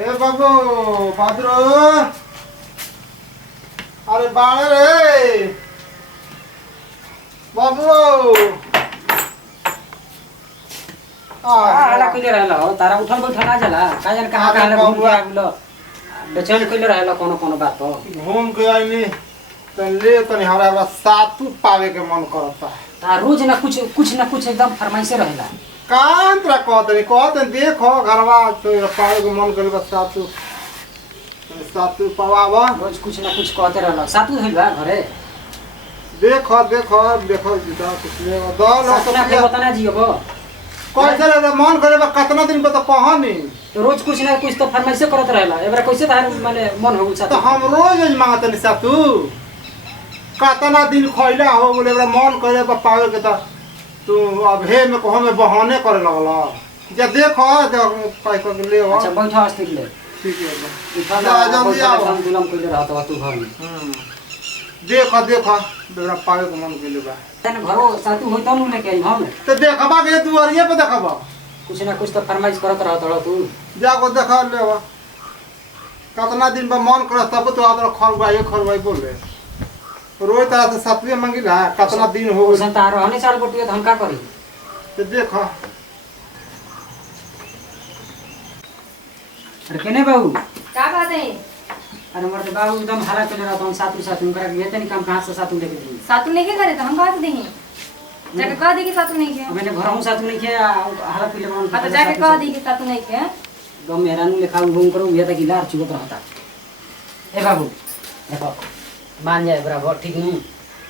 ए बाबू भाद्रो अरे बाणे रे बाबू हाला कइले रहला हो तारा उठल बैठल ना जाला का जाने कहां कहां घूम के आगलो बेचैन कइले रहला कोनो बात हो घूम के आइनी ले तनी हमरा सातू पावे के मन करता ता रोज ना कुछ एकदम फरमाइश रहेला कांतरा कहते देखो घरवा तो पावे के मन करे सातू सातू पावा रोज कुछ ना कुछ कहते रहला सातू धइल बा घरे देखो देखो देखो जीता कुछ ले दल सातू ना के बता ना जियो कैसे रे मन करे बा कितना दिन पे तो कहानी तो रोज कुछ ना कुछ तो फरमाइश करत रहेला एबरा कैसे तार माने मन हो सातू तो हम रोज मांगत नहीं सातू कितना दिन खइला हो बोले एबरा मन करे बा पावे के तो तू अब हे में कहो में बहाने करे लगला जे देखो पैसा ले हो अच्छा बैठा अस्तिक ले ठीक है जा जल्दी आओ हम दुलम कइले रहत बा तू घर में देखो देखो बेरा पावे के मन गेले बा तने घरो सातू होई त नु लेके आई हम तो देखबा के तू अरिया पे देखबा कुछ ना कुछ तो फरमाइश करत रहत रह तू जाको देखा लेवा कितना दिन बा मन करे तब तो आदर खरवाई बोले रोज तरह से सतवे मंगिला कितना दिन हो ओसन तार रहने साल गोटिए त हम का करी तो देखो अरे केने बाबू का बात है अरे मरते बाबू एकदम हाला चले रहत हम सातू उनकरा ये तनी काम कहां से सातू लेके दी सातू नहीं के करे तो हम बात देही जाके कह दी कि सातू नहीं के मैंने घर हूं सातू नहीं के हाला पीले मन हां तो जाके कह दी कि सातू नहीं के दम मेहरानू लेखा घूम करो ये तक गिलार चुगत रहता ए बाबू देखो मान जाए बराबर ठीक नहीं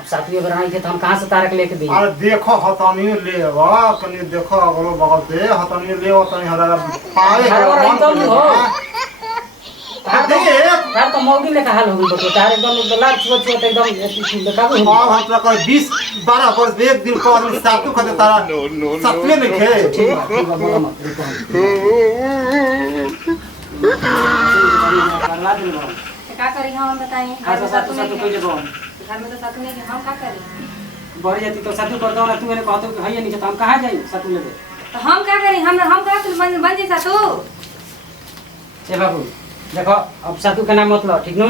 अब सातवी अगर नहीं थे तो हम कहां से तारक लेके दी अरे देखो हतानी लेवा कनी देखो अगलो बगल से हतानी लेवा तनी हरा पाए यार तो मौगी लेखा हाल हो गई बतो तार एकदम लार छुआ एकदम देखा हां हम तो कर 20 12 वर्ष एक दिन को आदमी सातू खते तारा सतवे नहीं खे ठीक है बोलो मत करला दिन का करी हम बताएं अच्छा सातू कइले बोल घर में तो सातू नहीं के हम का करी बढ़ जाती तो सातू कर दो ना तू मैंने कहतो कि हइए नहीं तो हम कहां जाई सातू लेबे तो हम का करी हम का बन जी सातू ए बाबू देखो अब सातू का नाम मत लो ठीक नु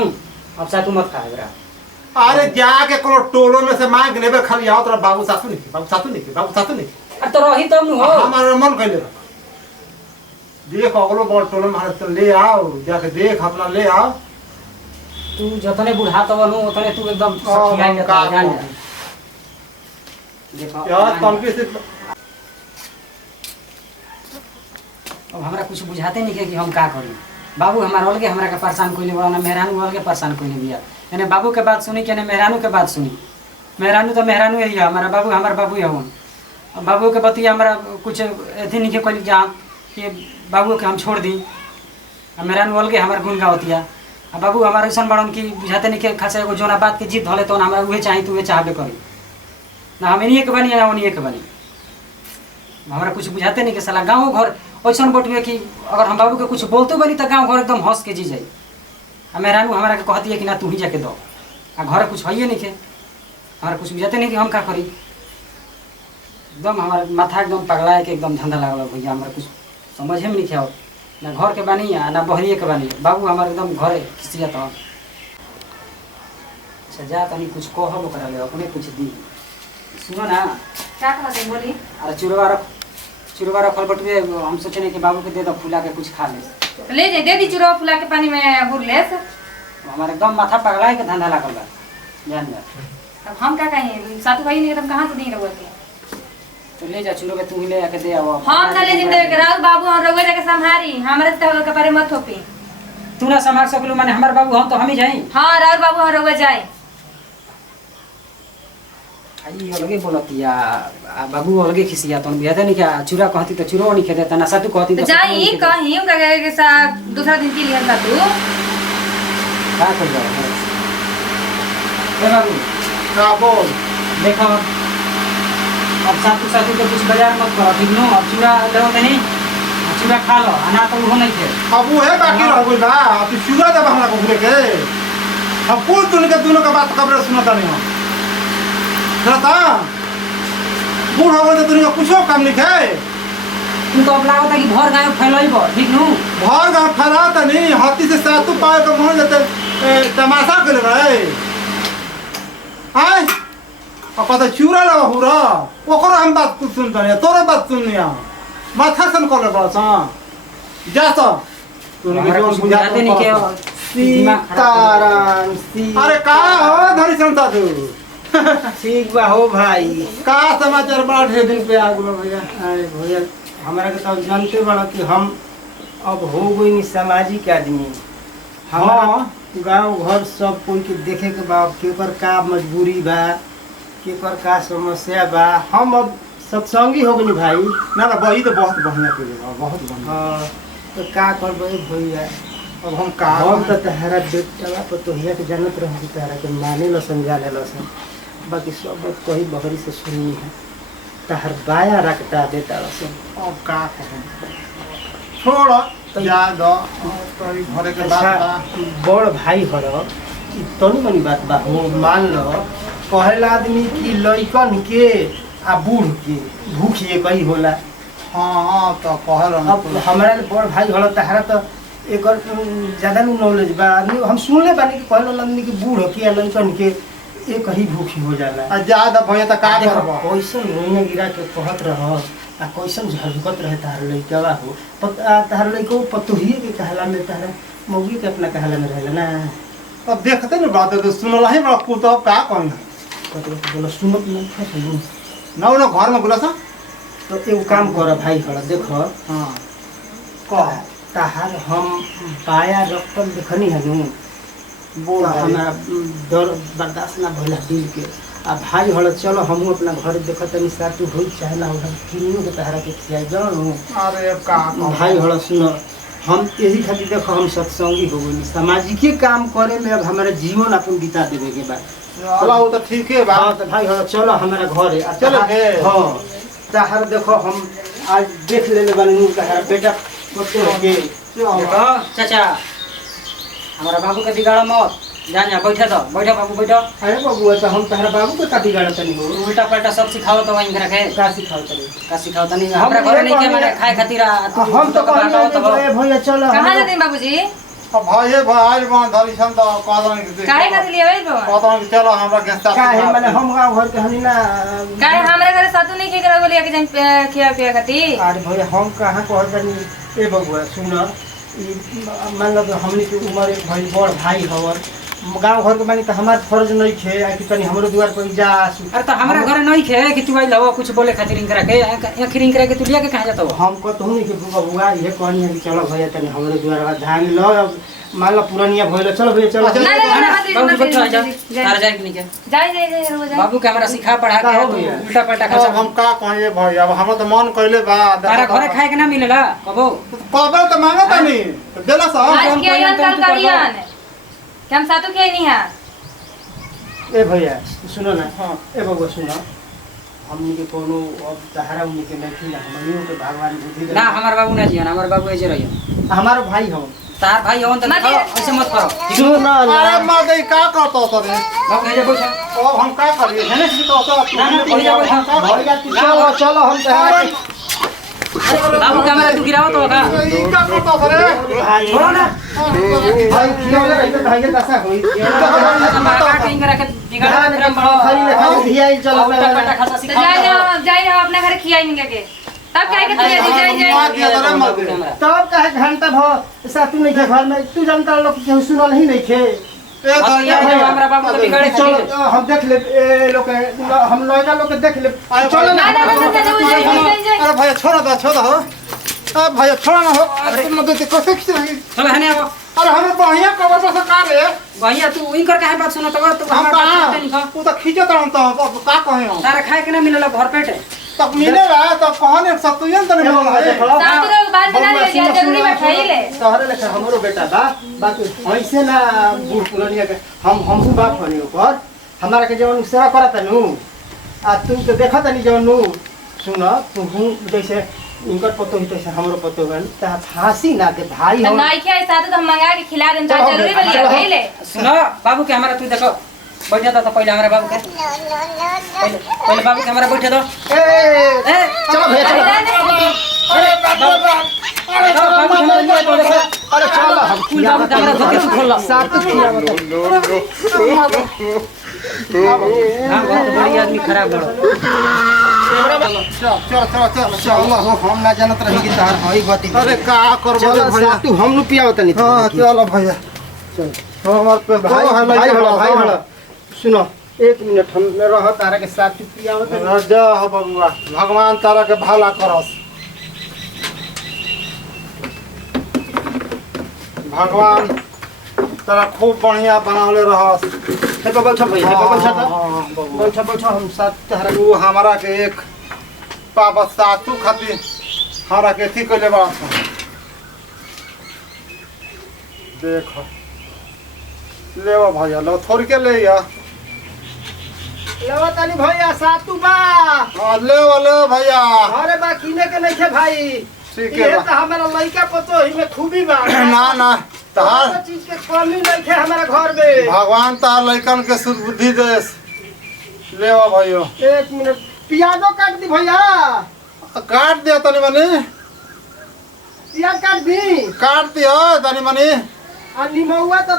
अब सातू मत खा बरा अरे जाके कोनो टोलो में से मांग लेबे खाली आओ तोरा बाबू सातू नहीं बाबू सातू नहीं अरे तो रही तब नु हो हमारा मन कइले देख अगलो बड़ टोलो में हाथ ले आओ जाके देख अपना ले आओ तू जतने बुढ़ा तो नु उतने तू एकदम सखियाई लेता जान देखो यार तनके से अब हमरा कुछ बुझाते नहीं कि हम का करी बाबू हमार अलगे हमरा के परेशान कोइले बड़ा ना मेहरानू अलगे परेशान कोइले बिया यानी बाबू के बात सुनी कि मेहरानू के बात सुनी मेहरानू तो मेहरानू ही है हमारा बाबू है हम अब बाबू के बतिया हमरा कुछ एथी नहीं के कोई जा कि बाबू के हम छोड़ दी अब मेहरानू अलगे हमार गुण गावतिया अब बाबू हमार ऐसा बड़न की बुझाते नहीं के खासा एगो जोना बात के जीत धले तो हमरा उहे चाही तू उहे चाहबे करी ना हम इन्हीं के बनी ना उन्हीं के बनी हमरा कुछ बुझाते नहीं कि साला गाँव घर ऐसा बटुए कि अगर हम बाबू के कुछ बोलते बनी तो गाँव घर एकदम हंस के जी जाई आ मेहरानू हमारा के कहती है कि ना तू ही जाके दो आ घर कुछ है नहीं के हमारा कुछ बुझाते नहीं कि हम का करी एकदम हमारा माथा एकदम पगला के एकदम धंधा लागल भैया हमारा कुछ समझ में नहीं क्या ना घर के बानी ना बहरिए के बानी बाबू हमारे एकदम घर खिसिया तो अच्छा जा तनी कुछ कहब ओकरा ले अपने कुछ दी सुनो ना क्या कहते बोली अरे चुरवा रखल बटुए हम सोचे नहीं कि बाबू के दे दो फुला के कुछ खा ले ले दे दी चूरा फुला के पानी में हुर ले हमारे एकदम माथा पगला के धंधा लागल बा जान जा अब हम क्या कहें सातू भाई नहीं तुम कहां से नहीं रहो के तो ले जा चुरो के तू ही ले आके दे आओ हम ना ले जिंदे के राउत बाबू हम रउए जाके संभारी हमरे तो के बारे मत थोपी तू ना संभाल सकलू माने हमार बाबू हम तो हम ही जाई हां राउत बाबू हम रउए जाए आई अलगे बोलतिया बाबू अलगे खिसिया तो बियादे नहीं क्या चूरा कहती तो चूरो नहीं खेदे तना सातू कहती तो जाई कहीं उनका के साथ दूसरा दिन की लिया था तू का कर जाओ ए बाबू का बोल देखो अब सातू के कुछ बाजार मत करो ठीक नो अब चूरा लो नहीं चूरा खा लो अना तो वो नहीं थे अब वो है बाकी रह गइल बा अब चूरा दे हमरा को घुरे के अब कुल दोनों का बात कब सुनता नहीं हो रहता बूढ़ हो गए तो दुनिया कुछ काम नहीं है तू तो अपना होता कि भर गाय फैलइब ठीक नु भर गाँव फैला तो नहीं हाथी से सातु पाए तो मोहन जाते तमाशा कर रहे आय और पता चूरा लगा हुरा ओकरो हम बात कुछ सुन रहे तोरे बात सुननिया माथा सन कर बड़ा सा जा तो तूने हमरा जो कुछ बुझाते बुझाते नहीं नहीं के के सीताराम सी अरे का हो धरी संता तू ठीक बा हो भाई। का समाचार बड़ा ढेर दिन पे आ गलो भैया अरे भैया हमारा के तो जानते बड़ा कि हम अब हो गई सामाजिक आदमी। हमारा हाँ। गांव घर सब कोई के देखे के बा केकर का मजबूरी बा केकर का समस्या बा। हम अब सत्संगी हो गई भाई। ना ना वही तो बहुत बढ़िया के बहुत बढ़िया हाँ तो का करबे भैया। अब हम का हम तो तहरा बेटा पर तो हिया के जानत रह तहरा के माने ल समझा ले सन बाकी सब बात कही बहरी से सुननी है तहर बाया रखता देता सन। अब का कहूं छोड़ जा दो तोरी घरे के बात बा बड़ भाई हर ई तनी मनी बात बा हो मान लो कहला आदमी की लइकन के आ बूढ़ के भूखिए कही होला। हाँ तो कहल अब हमारा बड़ भाई हल तहरा तो एक ज्यादा नॉलेज बा हम सुनले बानी कि कहला आदमी की बूढ़ के आ लइकन के एक ही भूखी हो जाला। ज्यादा भैया तो का करबो कैसन रोइया गिरा के कहत रह आ कैसन झलकत रहे तार लइकवा हो तार लइको पतोहिए के कहला में तार मौगी के अपना कहला में रहला ना। अब देखते न बात तो सुनला ही बड़ा कुल तो का कहन कतो बोला सुनत नहीं था ना ना घर में बोला सा तो एगो काम कर भाई हड़ा देखो हां कह ताहार हम पाया रखल देखनी है नु बोल हमारा डर बर्दाश्त ना भइला दिल के आ भाई हड़ चलो हम अपना घर देखत नहीं सातु होई चाहे ना हम किनियो के तहरा के खिया जानो। अरे अब का भाई हड़ सुनो हम यही खातिर देखो हम सत्संगी हो गई सामाजिक काम करे में अब हमारा जीवन अपन बिता देवे के बाद। चलो वो तो ठीक है बा हाँ तो भाई हड़ चलो हमारा घर है चलो गे। हाँ तहर देखो हम आज देख लेले बानी तहरा बेटा बच्चे के देखो चाचा हमारा बाबू के बिगाड़ मत जा जा बैठे तो बैठो बाबू बैठो। अरे बाबू तो हम तहरा बाबू को काटी गाड़ा तनी हो उल्टा पलटा सब सिखाओ तो वहीं रखे का सिखाओ तनी का सिखाओ तनी हमरा घर नहीं के माने खाए खातिर हम तो कहलिए तो भैया चलो कहाँ जाते बाबूजी अब भाई भाई वहां धरी सन तो कहलन कि काहे खातिर लिए भाई बाबा कहलन कि चलो हमरा गेस्टा काहे माने हम गांव घर के हनी ना। काहे हमरे घरे सातू नहीं खेकर बोलिया के जान खिया पिया खातिर। अरे भैया हम कहाँ कहत बानी ए बबुआ सुन ई मान लो हमनी के उम्र एक भाई बड़ भाई हवर गांव घर के बानी तो हमार फर्ज नहीं खे कि तनी हमरो द्वार पर जा। अरे तो हमरा घर नहीं खे कि तू आई लवा कुछ बोले खातिर इनकरा के आखिर इनकरा के तू लिया के कहां जातो हम कहत हूं कि बबुआ ये कहनी है कि चलो भैया तनी हमरो द्वार पर ध्यान लो मान लो पुरानिया भइल चलो भैया चलो। ना ना ना मत बाबू मत बैठो आ जा तार जाए कि नहीं के जाई जाई जाई रोज बाबू के हमरा सिखा पढ़ा के का तू भैया? उल्टा पलटा अब खा हम का कहिए भाई अब हमरा तो मन कइले बा तारा घरे खाए के ना मिलेला कबो कबल तो मांगा तनी देला सा आज के आयन कल करियन कि हम सातू के नहीं है। ए भैया सुनो ना हां ए बबुआ सुनो हमनी के कोनो अब तहरा उनी के नहीं ना हमनियो के भगवान बुद्धि ना हमार बाबू ना जियन हमार बाबू ऐसे रहियो हमारो भाई हो तार भाई होन त मत देखो ये- ऐसे मत करो सुनो ना अरे मां दे का करतो तरे बाबू ऐसे बैठो अब हम का करिए है ना तो ना, ना, भैया, भैया, भैया तू चलो चलो हम तहरा के बाबू कैमरा तू गिराओ तो का ई का करतो तरे भाई छोड़ो ना भाई क्यों ले तो भाई के दशा होई का कहीं रखे बिगाड़ के क्रम बड़ो खाली ले खाली धिया ही चलो उल्टा पलटा खाता तो सिखा जाई जाओ अपना घर खियाई नहीं के तब काहे के तुझे जाई मार दिया जाई तरे मत दे कैमरा तब कहे घंटा भ सातु नहीं के घर में तू जानता लोग के सुनल ही नहीं खे। ए हाँ, तो ये तो भैया, हमरा बाबू के बिगाड़े चलो खातिर हम देख ले ए लोग के हम लड़का लोग के देख ले चलो ना ना ना जाई अरे भैया छोड़ दो हो अब भैया छोड़ ना हो अरे मत दे कैसे खींच रही चल हने आओ अरे हमें बढ़िया कवर पर से का रे भैया तू इनकर काहे बात सुनो तो तू हम हमार बात सुनते नहीं का खा तू तो खींचत रहन तो अब का कहे हम तारा खाए के ना मिलेला भर पेट तब मिलेगा तब कहने सतुयन तो नहीं बोला है सातू रो बात ना ले जाई जरूरी बैठाई ले तोहरे लेखा हमरो बेटा बा बाकी ऐसे ना बूढ़ पुरानिया के हम बाप हनी ऊपर हमारा के जवन सेवा करत नु आ तू तो देखत नहीं जवन नु सुन तू जैसे इनकर पतो ही तैसे हमरो पतो बन ता फांसी ना दे भाई हम नहीं खाई सातू तो हम मंगा के खिला देन तो जरूरी बैठा भाई ले सुनो बाबू के हमारा तू देखो बैठ जा तो पहले हमारे बाबू के पहले बाबू के हमारा बैठे दो ए ए चलो भैया चलो कुल बाबू के हमरा धोती से खोल सातु हां बहुत बड़ी आदमी खराब बड़ चल हम ना जानत रही कि तार हई गति अरे का करबो चल भैया सातु हम नु पियावत नहीं हां चलो भैया चल हमर पे भाई भाई भाई है भाई भाई सुनो 1 मिनट हम रह तारा के सातु पियावत जा हो बबुआ भगवान तारा के भला करस भगवान तारा खूब बढ़िया बनावले रहस हे बबल छ भई हे बबल छ त हाँ, बबुआ। बोल छ हम सात तारा तू हमारा के एक पापा सातू खातिर हमारा के थी कइले बा देख ले भैया लो थोड़ी के ले या लेवा तनी भैया सातु बा हाँ, ले भैया अरे बा किने के नहीं खे भाई ठीक ये है तो हमारा लड़का पतो ही में खूबी बा ना ना तार हर चीज के कमी नहीं है हमारा घर में भगवान तार लइकन के सुध बुद्धि देस ले भैया 1 मिनट प्याजो काट दी भैया काट दिया तनी मनी प्याज काट दी तनी मनी और निमौआ तो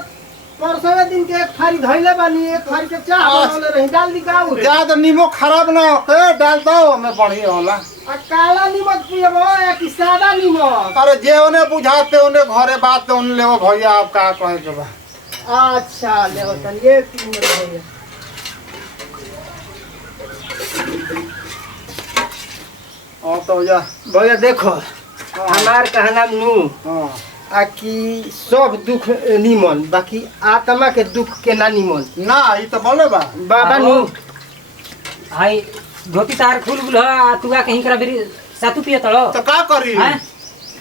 परसों दिन के एक थारी धइले बानी एक थारी के चाह बनौले रही डाल दी का उरे ज्यादा नीमक खराब ना होके डाल दो हमें बढ़िया होला आ काला नमक पियबो या कि सादा नमक अरे जे उन्हें बुझाते उन्हें घरे बात उन्हें ले भैया आप का कहे के बा अच्छा ले तन ये 3 मिनट भैया तो जा भैया देखो हमार कहना नू हाँ आ कि सब दुख निमन बाकी आत्मा के दुख के ना निमन ना ये तो बोले बा बाबा नु हाय धोती तार खुल गुल ह तुआ कहीं करा बिरी सातु पिए तळो तो का करी हैं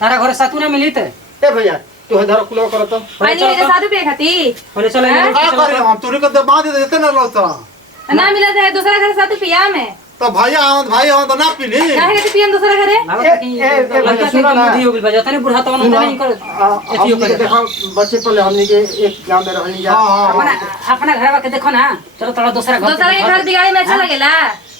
तारा घर सातु ना मिली त ए भैया तू धर कुलो कर तो पानी ले साधु पे खाती बोले चलो का करी हम तुरी के दे बांध देते ना लो तो ना मिला है दूसरा घर साधु पिया में तो भैया हम भाई हम तो ना पीली काहे के पियन दूसरा घरे लड़का सुनो के ना। बुद्धि हो गेल बजा तने बुढ़ा तो नहीं कर एथियो हमनी के कर देखो बच्चे पहले हमनी के एक गांव में रहनी जा अपना अपना घरवा के देखो ना चलो तोड़ा दूसरा घर दूसरा के घर बिगाड़ी में अच्छा लगेला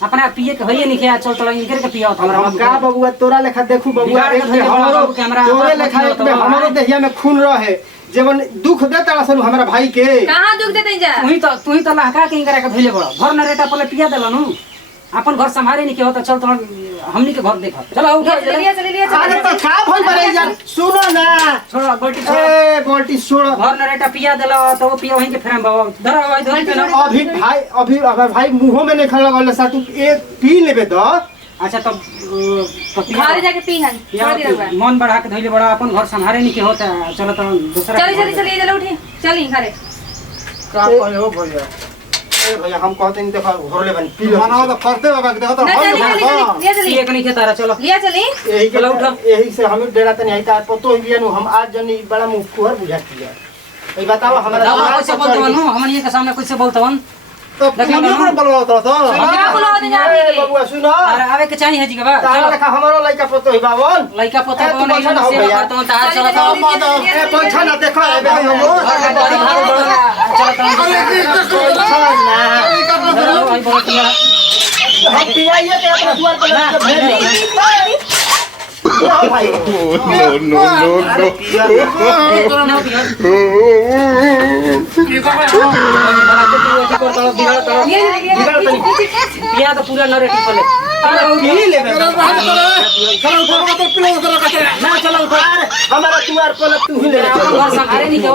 अपना पिए के होइए नहीं किया चल तोड़ा इनकर के पिया हमरा हम का बबुआ तोरा लेखा देखू बबुआ बिगाड़ के एक धइले हमरो बाबू के हमरा तोरे आवाज लेखा नहीं एक में होता हमरो देहिया में खून रहे जेवन दुख देता सन हमरा भाई के कहां दुख देते जा तू ही तो लहका के इनकर के धइले बड़ा घर न रेटा पले पिया देलनु अपन घर संभाले नहीं के होता चल तोड़ा हमनी के घर देख चलो उठा चलिए अरे तो का भइल बरे यार सुनो ना छोड़ गोल्टी छोड़ ए बोल्टी छोड़ घर न रेटा पिया देला तो वो पिया वहीं के फ्रेम बाबा धर भाई धर के ना अभी अगर भाई मुंह में नहीं खा लगल सा तू एक पी लेबे तो अच्छा तब घर जाके पीहन छोड़ दे रहा मन बढ़ा के धइले बड़ा अपन घर संभाले नहीं के होता चलो तो दूसरा चलिए चलो उठी चली घरे का कहे हो भैया ए भैया हम कहते नहीं देखो घर ले बन पी लो मनाओ तो फरते बाबा के देखो तो ना भैया चली एक नहीं के तारा चलो लिया चली यही के चलो उठो। यही से हम डेरा तनी आई ता पतो ही नु हम आज जनी बड़ा मुंह खुहर बुझाती है ए बताओ हमारा दावा दिमाग कैसे पर बोलते चढ़ वन हमन ये के सामने कैसे बोलते वन तो देखिए पुलिस ना। को बोलवा तो क्या बोला होते जा ए बबुआ सुनो अरे आवे के चाहिए जी के बा तारा चलो लेखा हमारा लइका पतो ही बावन लइका पोता ए, तू को नहीं बैठा ना हो सेवा भैया। करते तार चलो तो ए बैठा ना देखो ए बे हम चलो भाई बहुत हम पियाइए के अपना द्वार पर लेके भेज दो भाई पिया तो पूरा नरे खोले पी लेबे ना चलो उठो हमारा द्वार पर तू ही ले घर संभाले नहीं के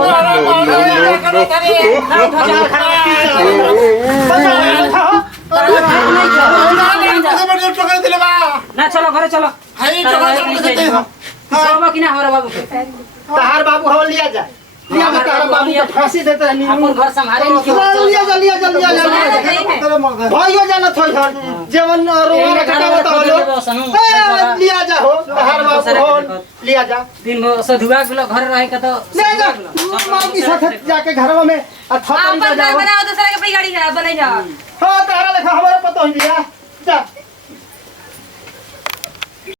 ना चलो घरे चलो चलो कि ना हमारा बाबू के तहार बाबू हम लिया जा लिया जा तहार बाबू को फांसी देते नहीं अपन घर संभाले नहीं के लिया जा लिया जा लिया जा भाइयो जाना थोई हन जेवन रोवा कटा बता लिया जा हो तहार बाबू हो लिया जा दिन भर सधुआ गेलो घर रहे के तो ले जा मां की साथ जाके घरवा में आप थपड़ी घर जाओ बनाओ दूसरा के गाड़ी बनाई जा हां तहारा लेखा हमारा पता ही लिया जा